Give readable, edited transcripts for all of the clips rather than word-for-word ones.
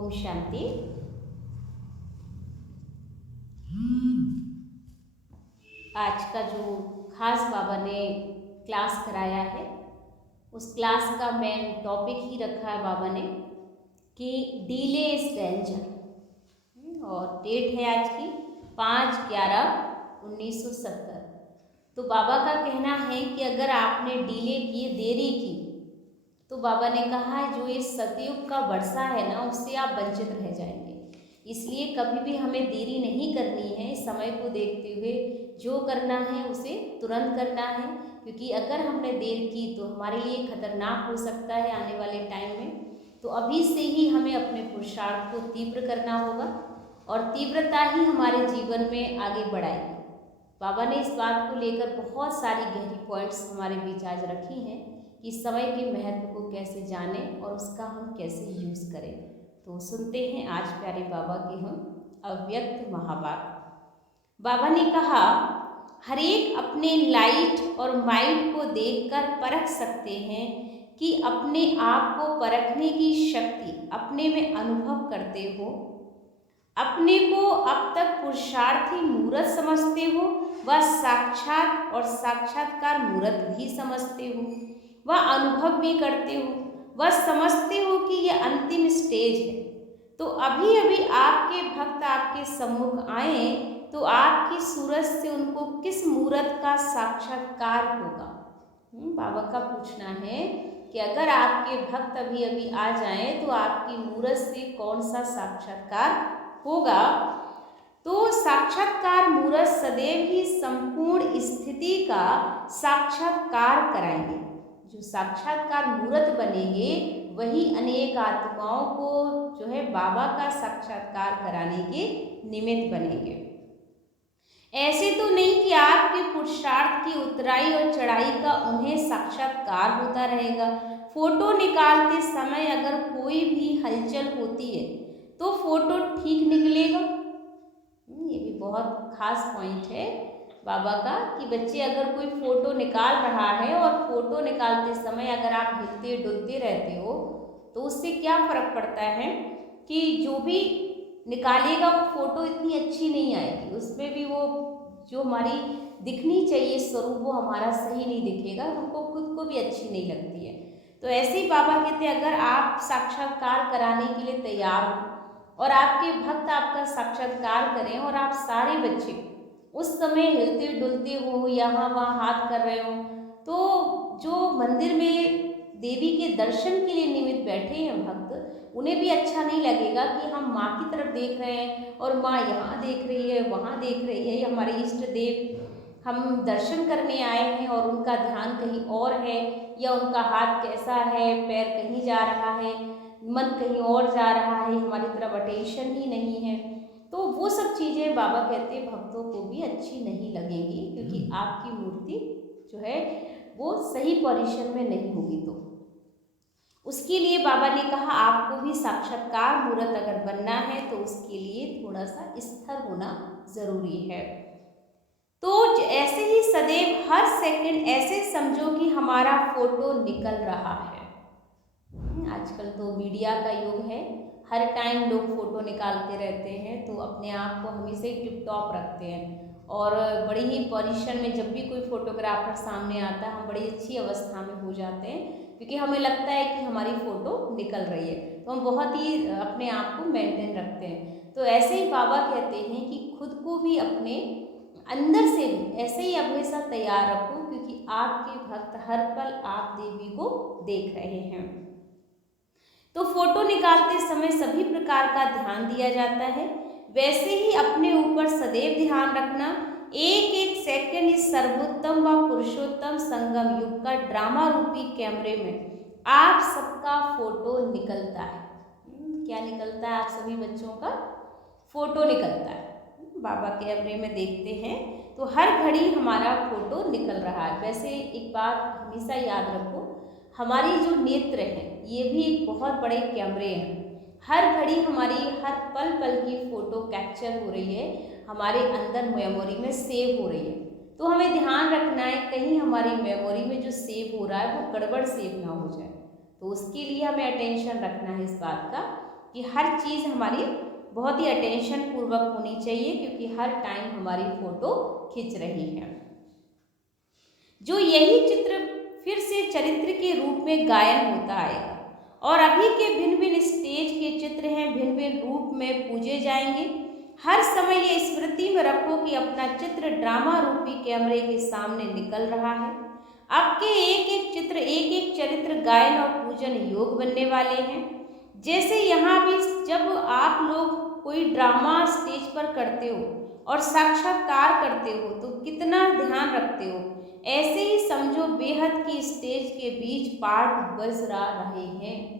ओम शांति। आज का जो खास बाबा ने क्लास कराया है उस क्लास का मेन टॉपिक ही रखा है बाबा ने कि डिले इज डेंजर, और डेट है आज की 5/11/1970। तो बाबा का कहना है कि अगर आपने डिले की, देरी की, तो बाबा ने कहा है जो इस सतयुग का वर्षा है ना, उससे आप वंचित रह जाएंगे। इसलिए कभी भी हमें देरी नहीं करनी है। समय को देखते हुए जो करना है उसे तुरंत करना है, क्योंकि अगर हमने देर की तो हमारे लिए खतरनाक हो सकता है आने वाले टाइम में। तो अभी से ही हमें अपने पुरुषार्थ को तीव्र करना होगा, और तीव्रता ही हमारे जीवन में आगे बढ़ाएगी। बाबा ने इस बात को लेकर बहुत सारी गहरी पॉइंट्स हमारे बीच आज रखी हैं कि समय के महत्व को कैसे जानें और उसका हम कैसे यूज़ करें। तो सुनते हैं आज प्यारे बाबा के हम अव्यक्त महावाक्य। बाबा ने कहा, हर एक अपने लाइट और माइंड को देखकर परख सकते हैं कि अपने आप को परखने की शक्ति अपने में अनुभव करते हो। अपने को अब तक पुरुषार्थी मूर्त समझते हो, वह साक्षात और साक्षात्कार मूर्त भी समझते हो, वह अनुभव भी करते हो, वह समझते हो कि यह अंतिम स्टेज है। तो अभी अभी आपके भक्त आपके सम्मुख आए तो आपकी सूरत से उनको किस मूर्त का साक्षात्कार होगा। बाबा का पूछना है कि अगर आपके भक्त अभी अभी आ जाएं तो आपकी मूरत से कौन सा साक्षात्कार होगा। तो साक्षात्कार मूरत सदैव ही संपूर्ण स्थिति का साक्षात्कार कराएंगे। जो साक्षात्कार मूरत बनेंगे वही अनेक आत्माओं को जो है बाबा का साक्षात्कार कराने के निमित्त बनेंगे। ऐसे तो नहीं कि आपके पुरुषार्थ की उतराई और चढ़ाई का उन्हें साक्षात्कार होता रहेगा। फोटो निकालते समय अगर कोई भी हलचल होती है तो फोटो ठीक निकलेगा। ये भी बहुत खास पॉइंट है बाबा का कि बच्चे अगर कोई फोटो निकाल रहा है और फोटो निकालते समय अगर आप हिलते डुलते रहते हो तो उससे क्या फर्क पड़ता है कि जो भी निकालेगा वो फोटो इतनी अच्छी नहीं आएगी। उसमें भी वो जो हमारी दिखनी चाहिए स्वरूप वो हमारा सही नहीं दिखेगा, हमको खुद को भी अच्छी नहीं लगती है। तो ऐसे ही बाबा कहते हैं अगर आप साक्षात्कार कराने के लिए तैयार हो और आपके भक्त आपका साक्षात्कार करें और आप सारे बच्चे उस समय हिलते डुलते हो, यहाँ वहाँ हाथ कर रहे हो, तो जो मंदिर में देवी के दर्शन के लिए निमित्त बैठे हैं भक्त, उन्हें भी अच्छा नहीं लगेगा कि हम माँ की तरफ देख रहे हैं और माँ यहाँ देख रही है, वहाँ देख रही है, या हमारे इष्ट देव हम दर्शन करने आए हैं और उनका ध्यान कहीं और है, या उनका हाथ कैसा है, पैर कहीं जा रहा है, मन कहीं और जा रहा है, हमारी तरफ अटेंशन ही नहीं है। तो वो सब चीज़ें बाबा कहते हैं भक्तों को भी अच्छी नहीं लगेंगी, क्योंकि आपकी मूर्ति जो है वो सही पोजीशन में नहीं होगी। तो उसके लिए बाबा ने कहा आपको भी साक्षात्कार मूर्त अगर बनना है तो उसके लिए थोड़ा सा स्थिर होना जरूरी है। तो ऐसे ही सदैव हर सेकंड ऐसे समझो कि हमारा फोटो निकल रहा है। आजकल तो मीडिया का युग है, हर टाइम लोग फ़ोटो निकालते रहते हैं, तो अपने आप को हमेशा ही टिप टॉप रखते हैं और बड़ी ही पोजीशन में जब भी कोई फोटोग्राफर सामने आता है हम बड़ी अच्छी अवस्था में हो जाते हैं, क्योंकि हमें लगता है कि हमारी फ़ोटो निकल रही है, तो हम बहुत ही अपने आप को मेंटेन रखते हैं। तो ऐसे ही बाबा कहते हैं कि खुद को भी अपने अंदर से भी ऐसे ही हमेशा तैयार रखो, क्योंकि आपके भक्त हर पल आप देवी को देख रहे हैं। तो फोटो निकालते समय सभी प्रकार का ध्यान दिया जाता है, वैसे ही अपने ऊपर सदैव ध्यान रखना। एक एक सेकंड इस सर्वोत्तम व पुरुषोत्तम संगम युग का ड्रामा रूपी कैमरे में आप सबका फोटो निकलता है। क्या निकलता है? आप सभी बच्चों का फोटो निकलता है। बाबा कैमरे में देखते हैं तो हर घड़ी हमारा फोटो निकल रहा है। वैसे एक बात हमेशा याद रखो, हमारी जो नेत्र है ये भी एक बहुत बड़े कैमरे हैं। हर घड़ी हमारी हर पल पल की फ़ोटो कैप्चर हो रही है, हमारे अंदर मेमोरी में सेव हो रही है। तो हमें ध्यान रखना है कहीं हमारी मेमोरी में जो सेव हो रहा है वो गड़बड़ सेव ना हो जाए। तो उसके लिए हमें अटेंशन रखना है इस बात का कि हर चीज़ हमारी बहुत ही अटेंशन पूर्वक होनी चाहिए, क्योंकि हर टाइम हमारी फ़ोटो खींच रही है। जो यही चित्र फिर से चरित्र के रूप में गायन होता आएगा, और अभी के भिन्न भिन्न स्टेज के चित्र हैं, भिन्न भिन्न रूप में पूजे जाएंगे। हर समय ये स्मृति में रखो कि अपना चित्र ड्रामा रूपी कैमरे के सामने निकल रहा है। आपके एक एक चित्र, एक एक चरित्र गायन और पूजन योग बनने वाले हैं। जैसे यहाँ भी जब आप लोग कोई ड्रामा स्टेज पर करते हो और साक्षात्कार करते हो तो कितना ध्यान रखते हो, ऐसे ही समझो बेहद की स्टेज के बीच पाठ बज रहे हैं।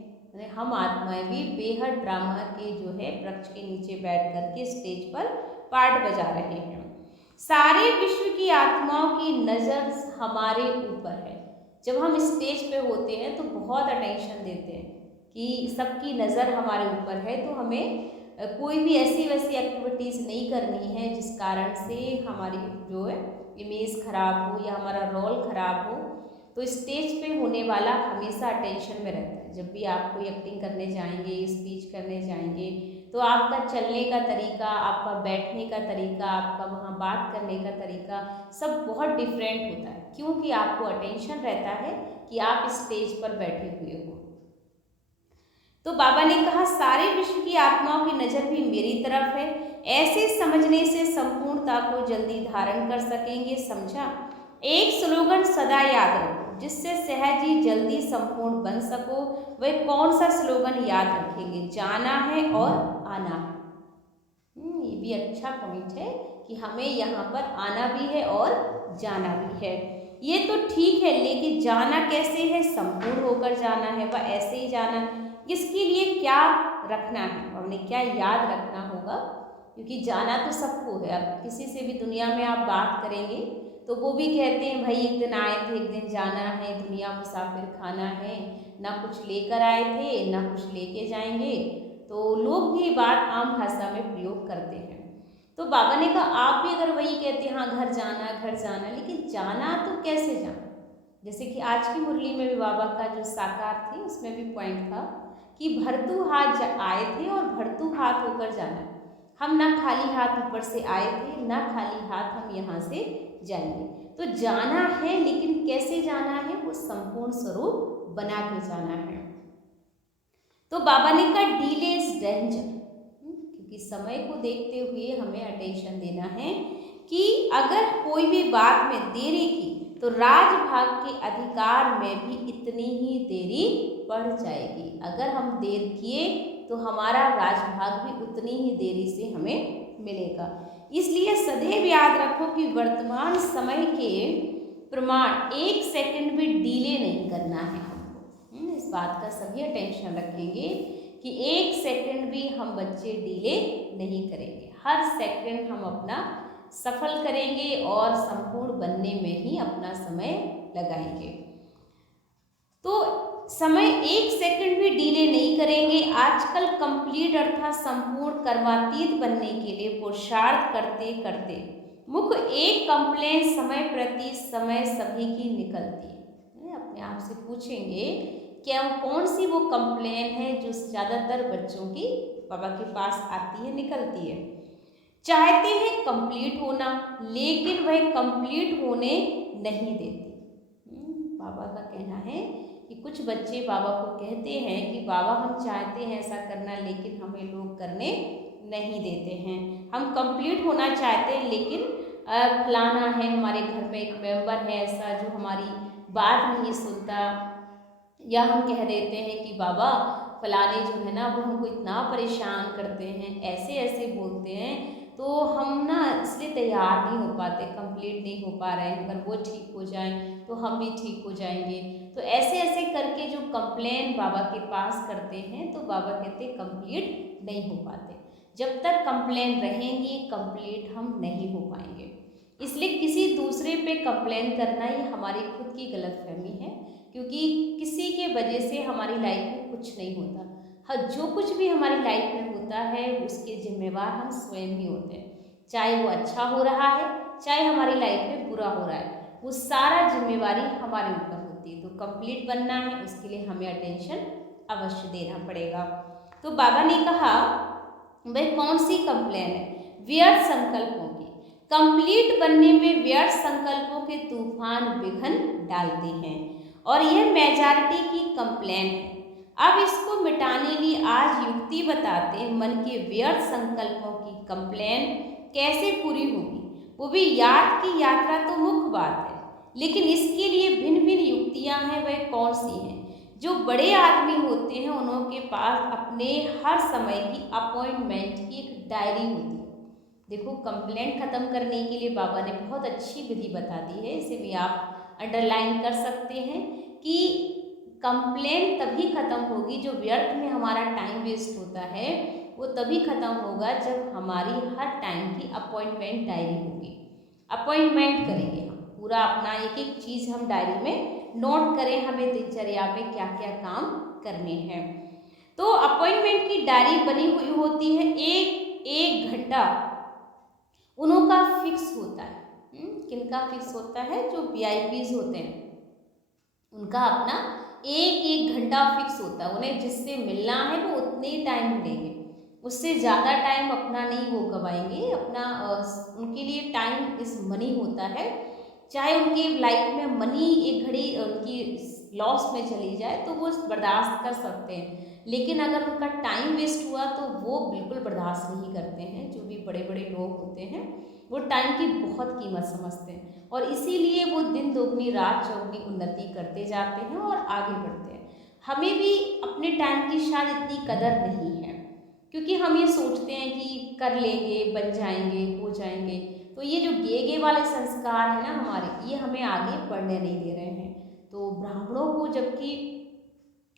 हम आत्माएं भी बेहद ड्रामा के जो है वृक्ष के नीचे बैठ करके स्टेज पर पाठ बजा रहे हैं। सारे विश्व की आत्माओं की नज़र हमारे ऊपर है। जब हम स्टेज पे होते हैं तो बहुत अटेंशन देते हैं कि सबकी नज़र हमारे ऊपर है, तो हमें कोई भी ऐसी वैसी एक्टिविटीज़ नहीं करनी है जिस कारण से हमारी जो है इमेज खराब हो या हमारा रोल खराब हो। तो स्टेज पे होने वाला हमेशा अटेंशन में रहता है। जब भी आप कोई एक्टिंग करने जाएंगे, स्पीच करने जाएंगे, तो आपका चलने का तरीका, आपका बैठने का तरीका, आपका वहाँ बात करने का तरीका सब बहुत डिफरेंट होता है, क्योंकि आपको अटेंशन रहता है कि आप स्टेज पर बैठे हुए हो। तो बाबा ने कहा सारे विश्व की आत्माओं की नज़र भी मेरी तरफ है। ऐसे समझने से संपूर्णता को जल्दी धारण कर सकेंगे। समझा? एक स्लोगन सदा याद रखो जिससे सहज ही जल्दी संपूर्ण बन सको। वह कौन सा स्लोगन याद रखेंगे? जाना है और आना है। ये भी अच्छा पॉइंट है कि हमें यहाँ पर आना भी है और जाना भी है। ये तो ठीक है, लेकिन जाना कैसे है? संपूर्ण होकर जाना है, वह ऐसे ही जाना है। इसके लिए क्या रखना है, हमने क्या याद रखना होगा? क्योंकि जाना तो सबको है। अब किसी से भी दुनिया में आप बात करेंगे तो वो भी कहते हैं भाई एक दिन आए थे, एक दिन जाना है, दुनिया मुसाफिर खाना है, ना कुछ लेकर आए थे ना कुछ लेके जाएंगे। तो लोग भी बात आम भाषा में प्रयोग करते हैं। तो बाबा ने कहा आप भी अगर वही कहते हैं हाँ घर जाना, लेकिन जाना तो कैसे जाना? जैसे कि आज की मुरली में भी बाबा का जो साकार थी उसमें भी पॉइंट था कि भरतू हाथ आए थे और भरतू हाथ होकर जाना। हम ना खाली हाथ ऊपर से आए थे, ना खाली हाथ हम यहाँ से जाएंगे। तो जाना है, लेकिन कैसे जाना है? वो संपूर्ण स्वरूप बना के जाना है। तो बाबा ने कहा डीले इज डेंजर, क्योंकि समय को देखते हुए हमें अटेंशन देना है कि अगर कोई भी बात में देरी की तो राजभाग के अधिकार में भी इतनी ही देरी बढ़ जाएगी। अगर हम देर किए तो हमारा राजभाग भी उतनी ही देरी से हमें मिलेगा। इसलिए सदैव याद रखो कि वर्तमान समय के प्रमाण 1 सेकंड भी डिले नहीं करना है हमको। इस बात का सभी अटेंशन रखेंगे कि 1 सेकंड भी हम बच्चे डिले नहीं करेंगे। हर सेकंड हम अपना सफल करेंगे और संपूर्ण बनने में ही अपना समय लगाएंगे। तो समय 1 सेकंड भी डिले नहीं करेंगे। आजकल कंप्लीट अर्थात संपूर्ण कर्मातीत बनने के लिए पुरुषार्थ करते करते मुख्य एक कंप्लेन समय प्रति समय सभी की निकलती है। अपने आप से पूछेंगे क्या कौन सी वो कंप्लेन है जो ज़्यादातर बच्चों की बाबा के पास आती है, निकलती है। चाहते हैं कंप्लीट होना, लेकिन वह कंप्लीट होने नहीं देते। बाबा का कहना है कि कुछ बच्चे बाबा को कहते हैं कि बाबा हम चाहते हैं ऐसा करना, लेकिन हमें लोग करने नहीं देते हैं। हम कंप्लीट होना चाहते हैं, लेकिन फलाना है, हमारे घर में एक मेंबर है ऐसा जो हमारी बात नहीं सुनता, या हम कह देते हैं कि बाबा फलाने जो है ना वो हमको इतना परेशान करते हैं, ऐसे ऐसे बोलते हैं, तो हम ना इसलिए तैयार नहीं हो पाते, कंप्लीट नहीं हो पा रहे हैं। अगर वो ठीक हो जाएं तो हम भी ठीक हो जाएंगे। तो ऐसे ऐसे करके जो कंप्लेन बाबा के पास करते हैं तो बाबा कहते कंप्लीट नहीं हो पाते। जब तक कंप्लेन रहेंगी कंप्लीट हम नहीं हो पाएंगे। इसलिए किसी दूसरे पे कंप्लेन करना ये हमारी खुद की गलतफहमी है, क्योंकि किसी के वजह से हमारी लाइफ में कुछ नहीं होता। हाँ, जो कुछ भी हमारी लाइफ में होता है उसके जिम्मेवार हम स्वयं ही होते हैं। चाहे वो अच्छा हो रहा है, चाहे हमारी लाइफ में बुरा हो रहा है, वो सारा जिम्मेवारी हमारे ऊपर होती है। तो कंप्लीट बनना है उसके लिए हमें अटेंशन अवश्य देना पड़ेगा। तो बाबा ने कहा भाई कौन सी कंप्लेन है? व्यर्थ संकल्पों की। कंप्लीट बनने में व्यर्थ संकल्पों के तूफान विघ्न डालते हैं और यह मेजॉरिटी की कंप्लेन है। अब इसको मिटाने लिए आज युक्ति बताते हैं। मन के व्यर्थ संकल्पों की कंप्लेन कैसे पूरी होगी, वो भी याद की यात्रा तो मुख्य बात है, लेकिन इसके लिए भिन्न भिन्न युक्तियां हैं। वह कौन सी हैं? जो बड़े आदमी होते हैं उनके पास अपने हर समय की अपॉइंटमेंट की एक डायरी होती है। देखो, कंप्लेंट खत्म करने के लिए बाबा ने बहुत अच्छी विधि बता दी है, इसे भी आप अंडरलाइन कर सकते हैं कि कंप्लेंट तभी खत्म होगी, जो व्यर्थ में हमारा टाइम वेस्ट होता है वो तभी खत्म होगा जब हमारी हर टाइम की अपॉइंटमेंट डायरी होगी। अपॉइंटमेंट करेंगे हम पूरा अपना, एक एक चीज़ हम डायरी में नोट करें, हमें दिनचर्या में क्या क्या काम करने हैं। तो अपॉइंटमेंट की डायरी बनी हुई होती है, एक एक घंटा उनका फिक्स होता है। किनका फिक्स होता है? जो वीआईपीज होते हैं उनका अपना एक एक घंटा फिक्स होता है। उन्हें जिससे मिलना है वो उतने ही टाइम मिलेंगे, उससे ज़्यादा टाइम अपना नहीं वो गवाएंगे। अपना उनके लिए टाइम इज़ मनी होता है। चाहे उनकी लाइफ में मनी एक घड़ी उनकी लॉस में चली जाए तो वो बर्दाश्त कर सकते हैं, लेकिन अगर उनका टाइम वेस्ट हुआ तो वो बिल्कुल बर्दाश्त नहीं करते हैं। जो भी बड़े बड़े लोग होते हैं वो टाइम की बहुत कीमत समझते हैं और इसीलिए वो दिन दोगुनी रात चौगुनी उन्नति करते जाते हैं और आगे बढ़ते हैं। हमें भी अपने टाइम की शायद इतनी कदर नहीं है, क्योंकि हम ये सोचते हैं कि कर लेंगे, बन जाएंगे, हो जाएंगे। तो ये जो गेगे वाले संस्कार है ना हमारे, ये हमें आगे बढ़ने नहीं दे रहे हैं। तो ब्राह्मणों को जबकि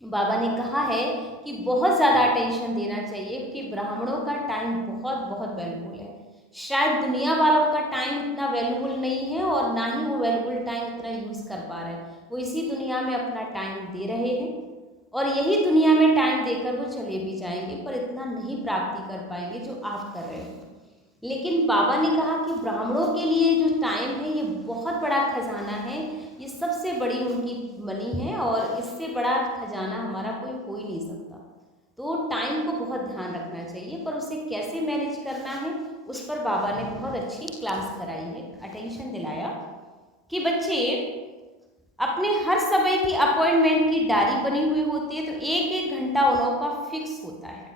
बाबा ने कहा है कि बहुत ज़्यादा अटेंशन देना चाहिए कि ब्राह्मणों का टाइम बहुत बहुत वैल्यूबल है। शायद दुनिया वालों का टाइम इतना वैल्यूबल नहीं है और ना ही वो वैल्यूबल टाइम इतना यूज़ कर पा रहे हैं। वो इसी दुनिया में अपना टाइम दे रहे हैं और यही दुनिया में टाइम देकर वो चले भी जाएंगे, पर इतना नहीं प्राप्ति कर पाएंगे जो आप कर रहे हो। लेकिन बाबा ने कहा कि ब्राह्मणों के लिए जो टाइम है ये बहुत बड़ा खजाना है, ये सबसे बड़ी उनकी मनी है और इससे बड़ा खजाना हमारा कोई हो ही नहीं सकता। तो टाइम को बहुत ध्यान रखना चाहिए, पर उसे कैसे मैनेज करना है उस पर बाबा ने बहुत अच्छी क्लास कराई है, अटेंशन दिलाया कि बच्चे अपने हर समय की अपॉइंटमेंट की डायरी बनी हुई होती है, तो एक एक घंटा उनका फिक्स होता है।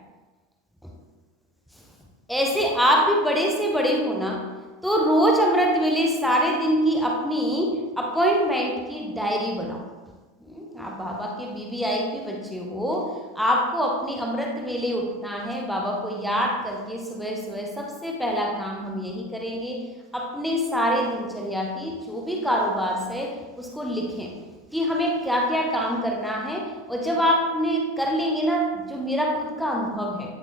ऐसे आप भी बड़े से बड़े होना तो रोज अमृत वेले सारे दिन की अपनी अपॉइंटमेंट की डायरी बनाओ। आप बाबा के वीवीआईपी बच्चे हो, आपको अपनी अमृत वेले उठना है, बाबा को याद करके सुबह सुबह सबसे पहला काम हम यही करेंगे, अपने सारे दिनचर्या की जो भी कारोबार है उसको लिखें कि हमें क्या क्या काम करना है। और जब आपने कर लेंगे ना, जो मेरा खुद का अनुभव है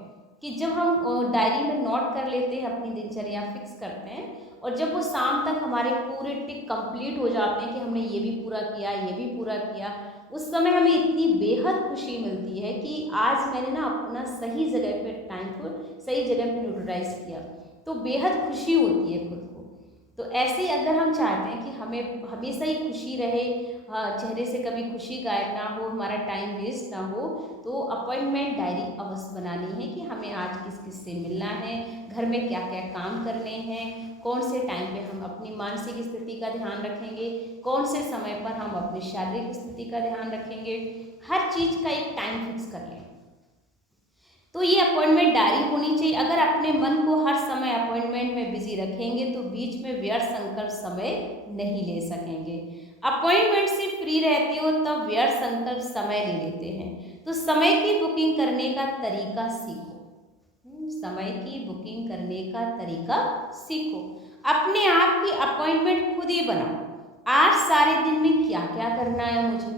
कि जब हम डायरी में नोट कर लेते हैं, अपनी दिनचर्या फिक्स करते हैं और जब वो शाम तक हमारे पूरे टिक कंप्लीट हो जाते हैं कि हमने ये भी पूरा किया, ये भी पूरा किया, उस समय हमें इतनी बेहद खुशी मिलती है कि आज मैंने ना अपना सही जगह पे टाइम को सही जगह पे यूटिलाइज किया, तो बेहद खुशी होती है खुद को। तो ऐसे ही अगर हम चाहते हैं कि हमें हमेशा ही खुशी रहे, चेहरे से कभी खुशी गायब ना हो, हमारा टाइम वेस्ट ना हो, तो अपॉइंटमेंट डायरी अवश्य बनानी है कि हमें आज किस किस से मिलना है, घर में क्या क्या काम करने हैं, कौन से टाइम पे हम अपनी मानसिक स्थिति का ध्यान रखेंगे, कौन से समय पर हम अपनी शारीरिक स्थिति का ध्यान रखेंगे। हर चीज़ का एक टाइम फिक्स कर लें। तो ये अपॉइंटमेंट डायरी होनी चाहिए। अगर अपने मन को हर समय अपॉइंटमेंट में बिजी रखेंगे तो बीच में व्यर्थ संकल्प समय नहीं ले सकेंगे। अपॉइंटमेंट से फ्री रहते हो तब व्यर्थ संकल्प समय ले लेते हैं। तो समय की बुकिंग करने का तरीका सीखो। समय की बुकिंग करने का तरीका सीखो। अपने आप की अपॉइंटमेंट खुद ही बनाओ। आज सारे दिन में क्या क्या करना है मुझे,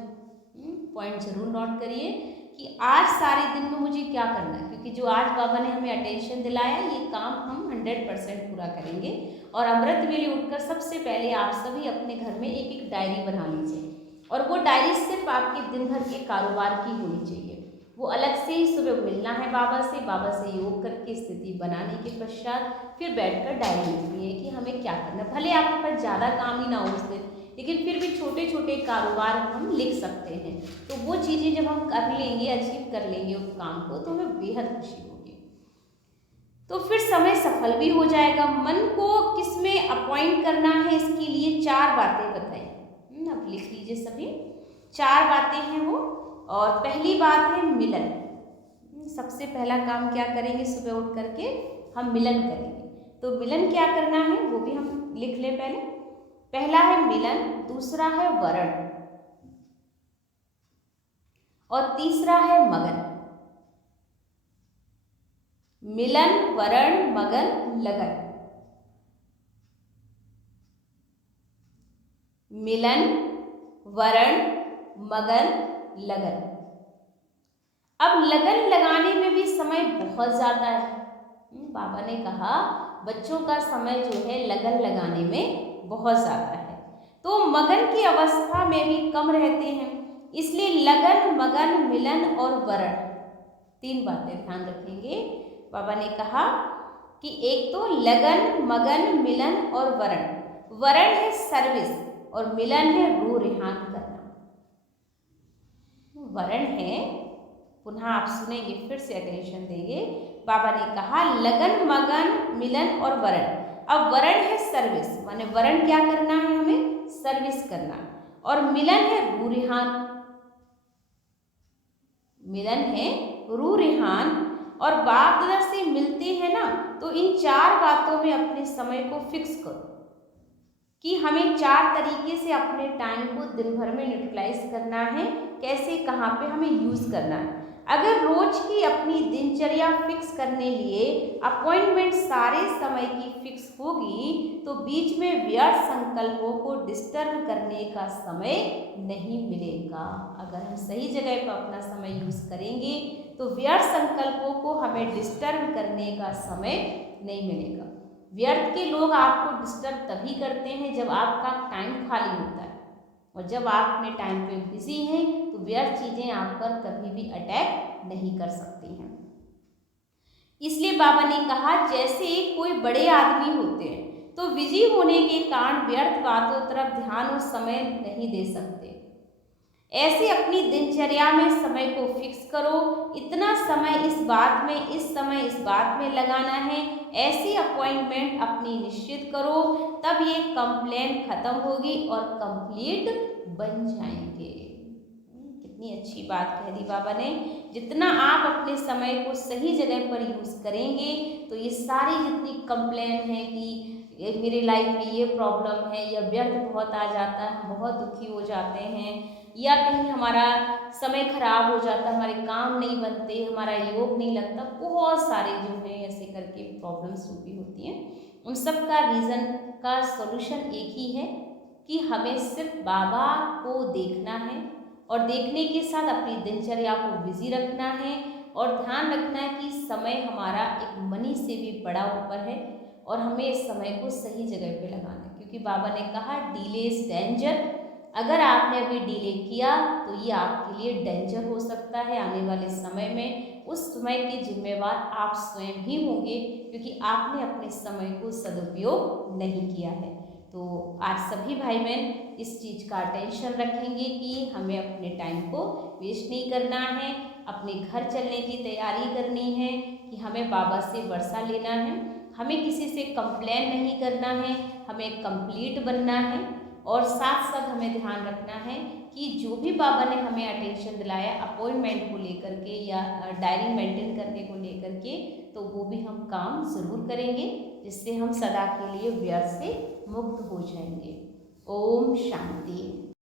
पॉइंट जरूर नोट करिए कि आज सारे दिन में मुझे क्या करना है, क्योंकि जो आज बाबा ने हमें अटेंशन दिलाया ये काम हम 100% पूरा करेंगे। और अमृत वेले उठकर सबसे पहले आप सभी अपने घर में एक एक डायरी बना लीजिए और वो डायरी सिर्फ आपके दिन भर के कारोबार की होनी चाहिए। वो अलग से ही सुबह मिलना है बाबा से योग करके स्थिति बनाने के पश्चात फिर बैठकर डायरी लिखनी है कि हमें क्या करना है। भले आपके पास ज़्यादा काम ही ना हो उस दिन, लेकिन फिर भी छोटे छोटे कारोबार हम लिख सकते हैं। तो वो चीज़ें जब हम कर लेंगे, अचीव कर लेंगे उस काम को, तो हमें बेहद खुशी होगी। तो फिर समय सफल भी हो जाएगा। मन को किस में अपॉइंट करना है, इसके लिए 4 बातें बताई। अब लिख लीजिए सभी, 4 बातें हैं वो। और पहली बात है मिलन। सबसे पहला काम क्या करेंगे, सुबह उठ करके हम मिलन करेंगे। तो मिलन क्या करना है वो भी हम लिख लें पहले। पहला है मिलन, दूसरा है वरण, और तीसरा है मगन। मिलन, वरण, मगन, लगन। मिलन, वरण, मगन, लगन। अब लगन लगाने में भी समय बहुत ज़्यादा है। बाबा ने कहा बच्चों का समय जो है लगन लगाने में बहुत ज़्यादा है, तो मगन की अवस्था में भी कम रहते हैं। इसलिए लगन, मगन, मिलन और वरण, 3 बातें ध्यान रखेंगे। बाबा ने कहा कि एक तो लगन, मगन, मिलन और वरण। वरण है सर्विस और मिलन है रूह रिहान करना। वरण है, पुनः आप सुनेंगे, फिर से अटेंशन देंगे। बाबा ने कहा लगन, मगन, मिलन और वरण। अब वरण है सर्विस, माने वरण क्या करना है, हमें सर्विस करना। और मिलन है रूह रिहान, मिलन है रूह रिहान। और बाप दादा से मिलते हैं ना, तो इन 4 बातों में अपने समय को फिक्स करो कि हमें 4 तरीके से अपने टाइम को दिन भर में यूटिलाइज करना है। कैसे, कहाँ पे हमें यूज़ करना है। अगर रोज की अपनी दिनचर्या फिक्स करने लिए अपॉइंटमेंट सारे समय की फिक्स होगी, तो बीच में व्यर्थ संकल्पों को डिस्टर्ब करने का समय नहीं मिलेगा। अगर हम सही जगह पर अपना समय यूज़ करेंगे तो व्यर्थ संकल्पों को हमें डिस्टर्ब करने का समय नहीं मिलेगा। व्यर्थ के लोग आपको डिस्टर्ब तभी करते हैं जब आपका टाइम खाली होता है, और जब आप अपने टाइम पे बिजी हैं तो व्यर्थ चीज़ें आप पर कभी भी अटैक नहीं कर सकती हैं। इसलिए बाबा ने कहा जैसे कोई बड़े आदमी होते हैं तो बिजी होने के कारण व्यर्थ बातों तरफ ध्यान और समय नहीं दे सकते, ऐसे अपनी दिनचर्या में समय को फिक्स करो। इतना समय इस बात में, इस समय इस बात में लगाना है। ऐसी अपॉइंटमेंट अपनी निश्चित करो, तब ये कंप्लेन खत्म होगी और कंप्लीट बन जाएंगे। कितनी अच्छी बात कह दी बाबा ने। जितना आप अपने समय को सही जगह पर यूज़ करेंगे तो ये सारी जितनी कंप्लेन है कि मेरी लाइफ में ये प्रॉब्लम है, या व्यर्थ बहुत आ जाता है, बहुत दुखी हो जाते हैं, या कहीं हमारा समय खराब हो जाता है, हमारे काम नहीं बनते, हमारा योग नहीं लगता, बहुत सारे जो हैं ऐसे करके प्रॉब्लम्स जो भी होती हैं, उन सब का रीज़न का सॉल्यूशन एक ही है कि हमें सिर्फ बाबा को देखना है, और देखने के साथ अपनी दिनचर्या को बिजी रखना है, और ध्यान रखना है कि समय हमारा एक मनी से भी बड़ा ऊपर है, और हमें इस समय को सही जगह पे लगाना है। क्योंकि बाबा ने कहा डिले इज डेंजर। अगर आपने अभी डिले किया तो ये आपके लिए डेंजर हो सकता है आने वाले समय में। उस समय के जिम्मेवार आप स्वयं ही होंगे, क्योंकि आपने अपने समय को सदुपयोग नहीं किया है। तो आज सभी भाई बहन इस चीज़ का अटेंशन रखेंगे कि हमें अपने टाइम को वेस्ट नहीं करना है, अपने घर चलने की तैयारी करनी है, कि हमें बाबा से वर्षा लेना है, हमें किसी से कंप्लेन नहीं करना है, हमें कंप्लीट बनना है, और साथ साथ हमें ध्यान रखना है कि जो भी बाबा ने हमें अटेंशन दिलाया अपॉइंटमेंट को लेकर के या डायरी मेंटेन करने को लेकर के, तो वो भी हम काम ज़रूर करेंगे, जिससे हम सदा के लिए व्यर्थ से मुक्त हो जाएंगे। ओम शांति।